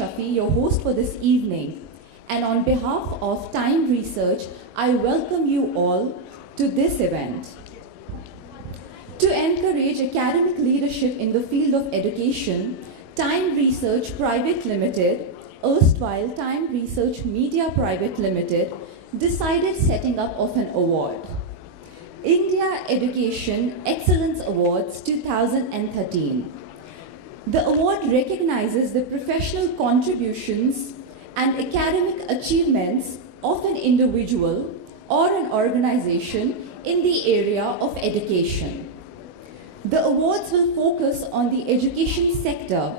Shafi, your host for this evening. And on behalf of Time Research, I welcome you all to this event. To encourage academic leadership in the field of education, Time Research Private Limited, erstwhile Time Research Media Private Limited, decided setting up of an award. India Education Excellence Awards 2013. The award recognizes the professional contributions and academic achievements of an individual or an organization in the area of education. The awards will focus on the education sector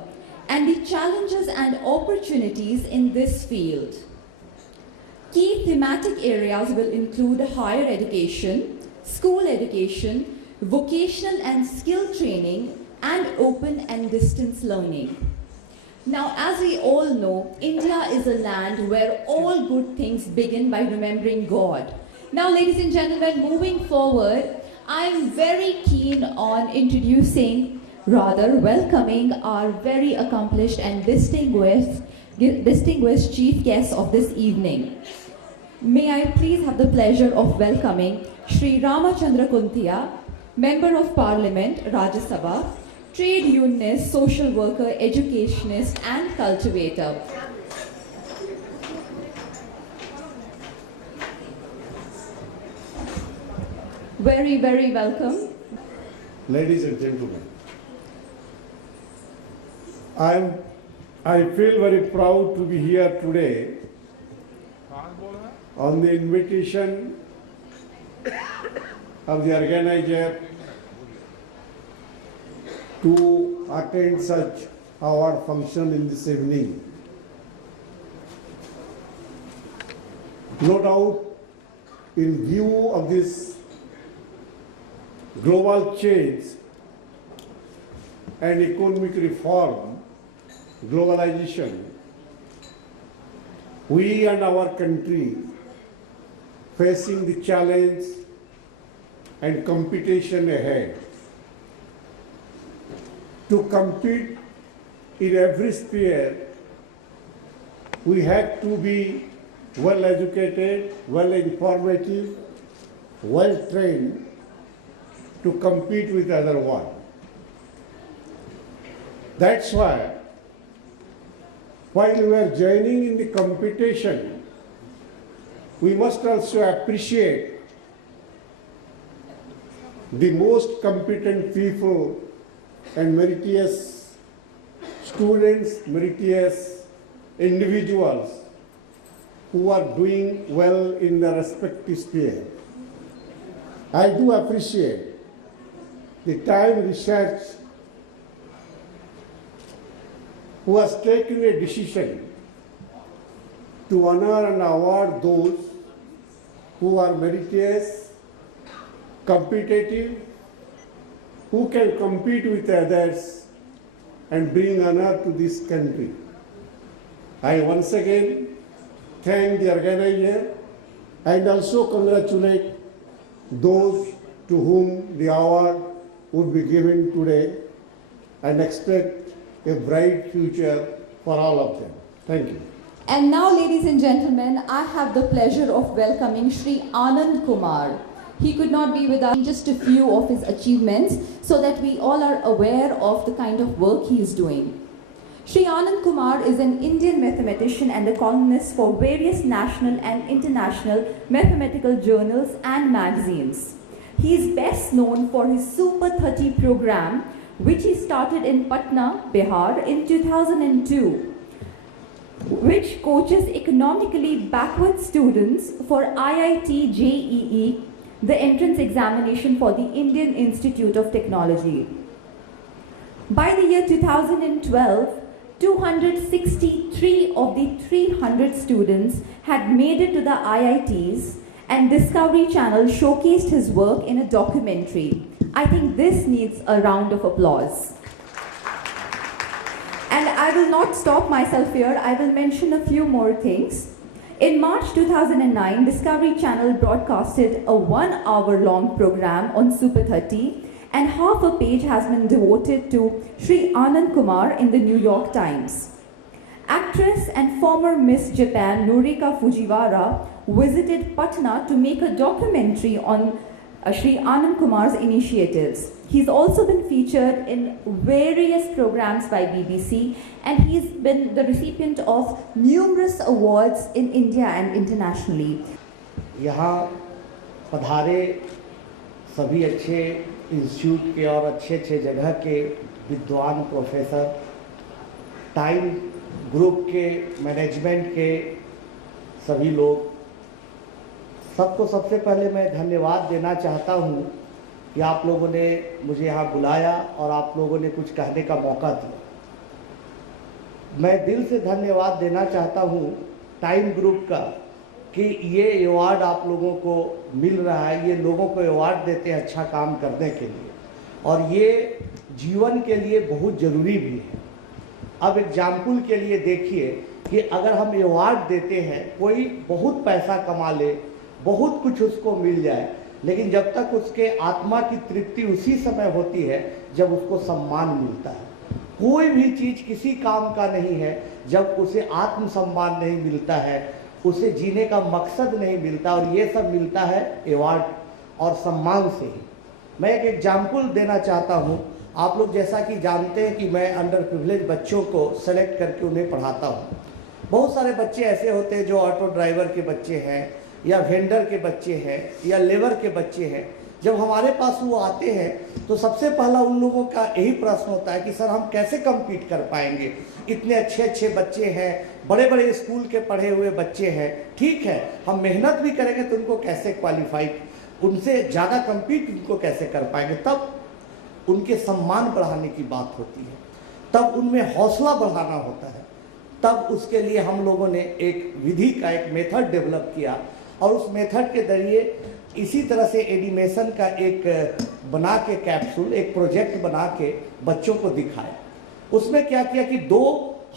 and the challenges and opportunities in this field. Key thematic areas will include higher education, school education, vocational and skill training, and open and distance learning. Now, as we all know, India is a land where all good things begin by remembering God. Now, ladies and gentlemen, moving forward, I'm very keen on welcoming our very accomplished and distinguished chief guest of this evening. May I please have the pleasure of welcoming Shri Ramachandra Kuntia, Member of Parliament, Rajya Sabha, trade unionist, social worker, educationist, and cultivator. Very, very welcome. Ladies and gentlemen, I feel very proud to be here today on the invitation of the organizer to attend such award function in this evening. No doubt, in view of this global change and economic reform, globalization, we and our country facing the challenge and competition ahead. To compete in every sphere, we have to be well educated, well informative, well trained to compete with other one. That's why, while we are joining in the competition, we must also appreciate the most competent people and meritorious students, meritorious individuals who are doing well in their respective sphere. I do appreciate the Time Research who has taken a decision to honor and award those who are meritorious, competitive, who can compete with others and bring honor to this country. I once again thank the organizer and also congratulate those to whom the award would be given today and expect a bright future for all of them. Thank you. And now, ladies and gentlemen, I have the pleasure of welcoming Shri Anand Kumar. He could not be with us, just a few of his achievements, so that we all are aware of the kind of work he is doing. Shri Anand Kumar is an Indian mathematician and a columnist for various national and international mathematical journals and magazines. He is best known for his Super 30 program, which he started in Patna, Bihar in 2002, which coaches economically backward students for IIT JEE, the entrance examination for the Indian Institute of Technology. By the year 2012, 263 of the 300 students had made it to the IITs, and Discovery Channel showcased his work in a documentary. I think this needs a round of applause. And I will not stop myself here. I will mention a few more things. In March 2009, Discovery Channel broadcasted a 1-hour-long program on Super 30, and half a page has been devoted to Shri Anand Kumar in the New York Times. Actress and former Miss Japan Norika Fujiwara visited Patna to make a documentary on Shri Anand Kumar's initiatives. He's also been featured in various programs by BBC, and he's been the recipient of numerous awards in India and internationally. यहाँ पधारे सभी अच्छे institute के और अच्छे अच्छे जगह के विद्वान प्रोफेसर, टाइम ग्रुप के मैनेजमेंट के सभी लोग, सबको सबसे पहले मैं धन्यवाद देना चाहता हूँ कि आप लोगों ने मुझे यहाँ बुलाया और आप लोगों ने कुछ कहने का मौका दिया। मैं दिल से धन्यवाद देना चाहता हूँ टाइम ग्रुप का कि ये अवार्ड आप लोगों को मिल रहा है। ये लोगों को अवार्ड देते हैं अच्छा काम करने के लिए, और ये जीवन के लिए बहुत ज़रूरी भी है। अब एग्जाम्पल के लिए देखिए कि अगर हम अवार्ड देते हैं, कोई बहुत पैसा कमा ले, बहुत कुछ उसको मिल जाए, लेकिन जब तक उसके आत्मा की तृप्ति उसी समय होती है जब उसको सम्मान मिलता है। कोई भी चीज़ किसी काम का नहीं है जब उसे आत्म सम्मान नहीं मिलता है, उसे जीने का मकसद नहीं मिलता, और ये सब मिलता है अवार्ड और सम्मान से ही। मैं एक एग्जाम्पल देना चाहता हूँ। आप लोग जैसा कि जानते हैं कि मैं अंडर प्रिविलेज बच्चों को सेलेक्ट करके उन्हें पढ़ाता हूँ। बहुत सारे बच्चे ऐसे होते हैं जो ऑटो ड्राइवर के बच्चे हैं, या वेंडर के बच्चे हैं, या लेबर के बच्चे हैं। जब हमारे पास वो आते हैं तो सबसे पहला उन लोगों का यही प्रश्न होता है कि सर हम कैसे कम्पीट कर पाएंगे, इतने अच्छे अच्छे बच्चे हैं, बड़े बड़े स्कूल के पढ़े हुए बच्चे हैं, ठीक है हम मेहनत भी करेंगे तो उनको कैसे क्वालिफाई, उनसे ज़्यादा कम्पीट उनको कैसे कर पाएंगे। तब उनके सम्मान बढ़ाने की बात होती है, तब उनमें हौसला बढ़ाना होता है। तब उसके लिए हम लोगों ने एक विधि का एक मेथड डेवलप किया, और उस मेथड के जरिए इसी तरह से एनिमेशन का एक बना के कैप्सूल, एक प्रोजेक्ट बना के बच्चों को दिखाया। उसमें क्या किया कि दो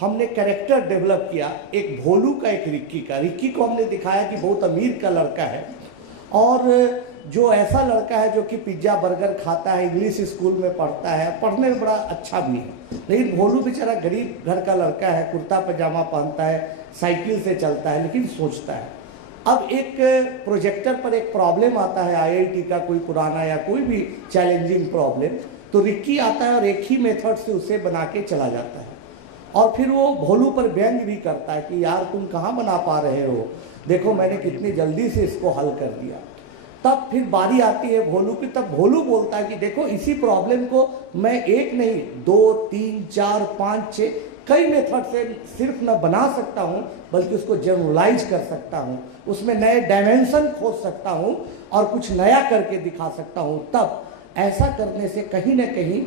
हमने कैरेक्टर डेवलप किया, एक भोलू का, एक रिक्की का। रिक्की को हमने दिखाया कि बहुत अमीर का लड़का है, और जो ऐसा लड़का है जो कि पिज्ज़ा बर्गर खाता है, इंग्लिश स्कूल में पढ़ता है, पढ़ने में बड़ा अच्छा भी है, लेकिन भोलू बेचारा गरीब घर का लड़का है, कुर्ता पजामा पहनता है, साइकिल से चलता है, लेकिन सोचता है। अब एक प्रोजेक्टर पर एक प्रॉब्लम आता है, आईआईटी का कोई पुराना या कोई भी चैलेंजिंग प्रॉब्लम, तो रिक्की आता है और एक ही मेथड से उसे बना के चला जाता है, और फिर वो भोलू पर व्यंग भी करता है कि यार तुम कहाँ बना पा रहे हो, देखो मैंने कितनी जल्दी से इसको हल कर दिया। तब फिर बारी आती है भोलू की, तब भोलू बोलता है कि देखो इसी प्रॉब्लम को मैं एक नहीं 2, 3, 4, 5, 6 कई मेथड से सिर्फ न बना सकता हूँ, बल्कि उसको जनरलाइज कर सकता हूँ, उसमें नए डायमेंशन खोज सकता हूँ और कुछ नया करके दिखा सकता हूँ। तब ऐसा करने से कहीं ना कहीं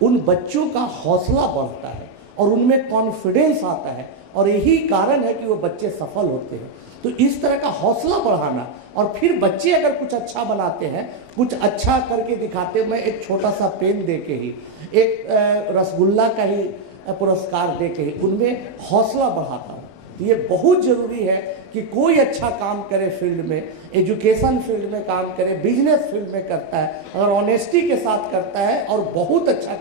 उन बच्चों का हौसला बढ़ता है और उनमें कॉन्फिडेंस आता है, और यही कारण है कि वो बच्चे सफल होते हैं। तो इस तरह का हौसला बढ़ाना, और फिर बच्चे अगर कुछ अच्छा बनाते हैं, कुछ अच्छा करके दिखाते हैं, मैं एक छोटा सा पेन दे के ही, एक रसगुल्ला का ही पुरस्कार दे के ही उनमें हौसला बढ़ाता हूँ। तो ये बहुत ज़रूरी है कि कोई अच्छा काम करे फील्ड में, एजुकेशन फील्ड में काम करे, बिजनेस फील्ड में करता है, अगर ऑनेस्टी के साथ करता है और बहुत अच्छा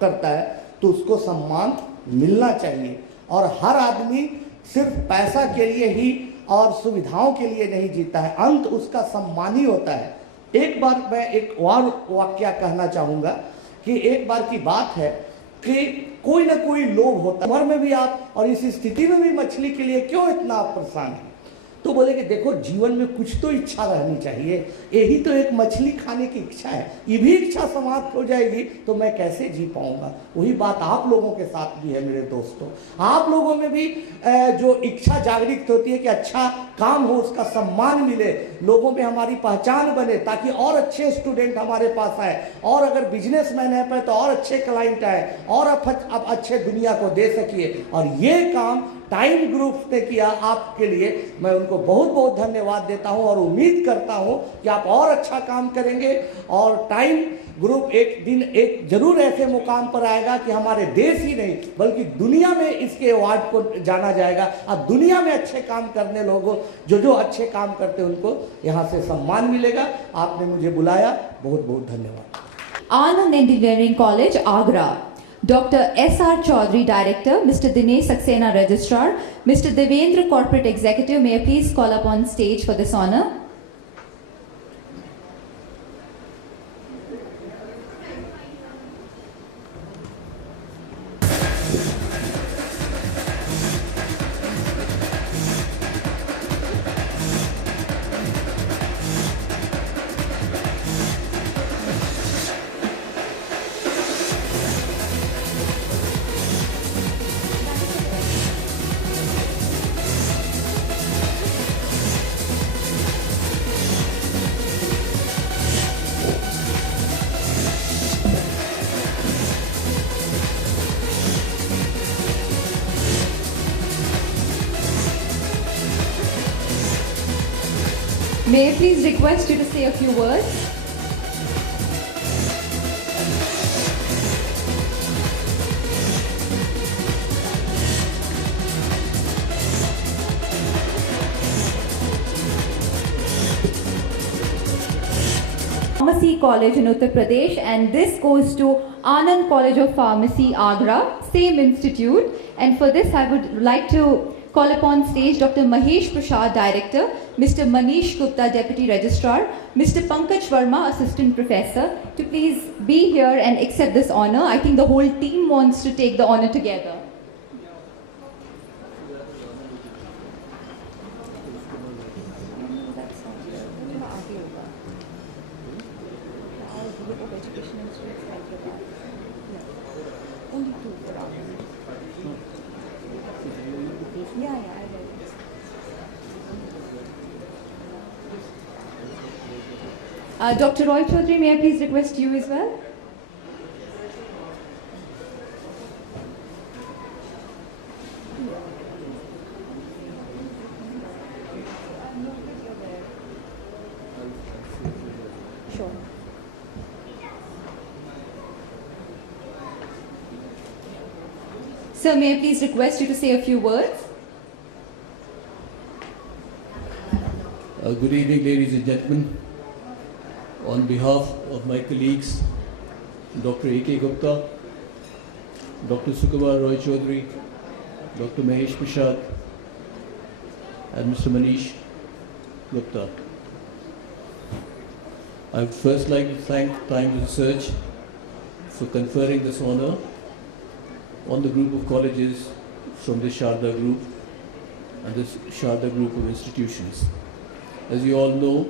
करता है तो उसको सम्मान मिलना चाहिए। और हर आदमी सिर्फ पैसा के लिए ही और सुविधाओं के लिए नहीं जीता है, अंत उसका सम्मान ही होता है। एक बार मैं एक और वाक्य कहना चाहूँगा कि एक बार की बात है कि कोई ना कोई लोभ होता है, उम्र में भी आप और इस स्थिति में भी मछली के लिए क्यों इतना आप परेशान हैं। तो बोले कि देखो जीवन में कुछ तो इच्छा रहनी चाहिए, यही तो एक मछली खाने की इच्छा है, ये भी इच्छा समाप्त हो जाएगी तो मैं कैसे जी पाऊंगा। वही बात आप लोगों के साथ भी है मेरे दोस्तों, आप लोगों में भी जो इच्छा जागृत होती है कि अच्छा काम हो, उसका सम्मान मिले, लोगों में हमारी पहचान बने, ताकि और अच्छे स्टूडेंट हमारे पास आए, और अगर बिजनेसमैन है पे तो और अच्छे क्लाइंट आए, और अब अच्छे दुनिया को दे सकिए। और ये काम टाइम ग्रुप ने किया आपके लिए, मैं उनको बहुत बहुत धन्यवाद देता हूं, और उम्मीद करता हूं कि आप और अच्छा काम करेंगे, और टाइम ग्रुप एक दिन एक जरूर ऐसे मुकाम पर आएगा कि हमारे देश ही नहीं बल्कि दुनिया में इसके अवार्ड को जाना जाएगा। अब दुनिया में अच्छे काम करने लोगों जो अच्छे काम करते हैं उनको यहाँ से सम्मान मिलेगा। आपने मुझे बुलाया, बहुत बहुत धन्यवाद। Anand Engineering College, Agra. Dr. S.R. Chaudhary, Director, Mr. Dinesh Saxena, Registrar, Mr. Devendra, Corporate Executive. May I please call up on stage for this honor? May I please request you to say a few words? Pharmacy College in Uttar Pradesh, and this goes to Anand College of Pharmacy, Agra, same institute. And for this I would like to call upon stage Dr. Mahesh Prasad, Director, Mr. Manish Gupta, Deputy Registrar, Mr. Pankaj Verma, Assistant Professor, to please be here and accept this honor. I think the whole team wants to take the honor together. Dr. Roy Chaudhary, may I please request you as well? Sure. Sir, may I please request you to say a few words? Good evening, ladies and gentlemen. On behalf of my colleagues, Dr. A.K. Gupta, Dr. Sukumar Roy Chaudhary, Dr. Mahesh Prasad, and Mr. Manish Gupta, I would first like to thank Time Research for conferring this honor on the group of colleges from the Sharda Group and this Sharda Group of institutions. As you all know,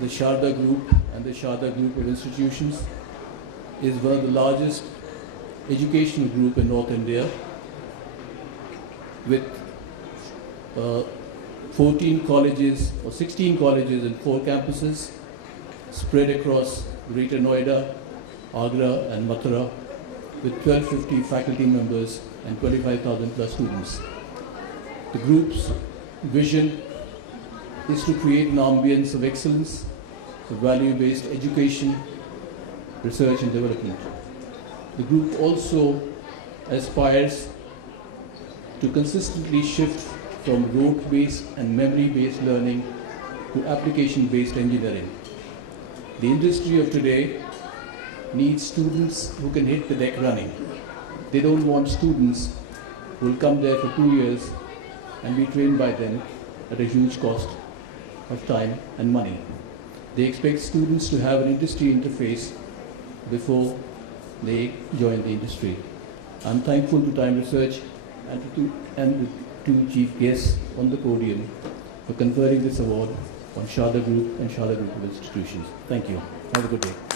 the Sharda Group and the Sharda Group of institutions is one of the largest educational group in North India, with 14 colleges or 16 colleges and 4 campuses spread across Greater Noida, Agra and Mathura, with 1250 faculty members and 25,000 plus students. The group's vision is to create an ambience of excellence, of value-based education, research and development. The group also aspires to consistently shift from rote-based and memory-based learning to application-based engineering. The industry of today needs students who can hit the deck running. They don't want students who will come there for 2 years and be trained by them at a huge cost of time and money. They expect students to have an industry interface before they join the industry. I'm thankful to Time Research and the 2 chief guests on the podium for conferring this award on Sharda Group and Sharda Group of institutions. Thank you. Have a good day.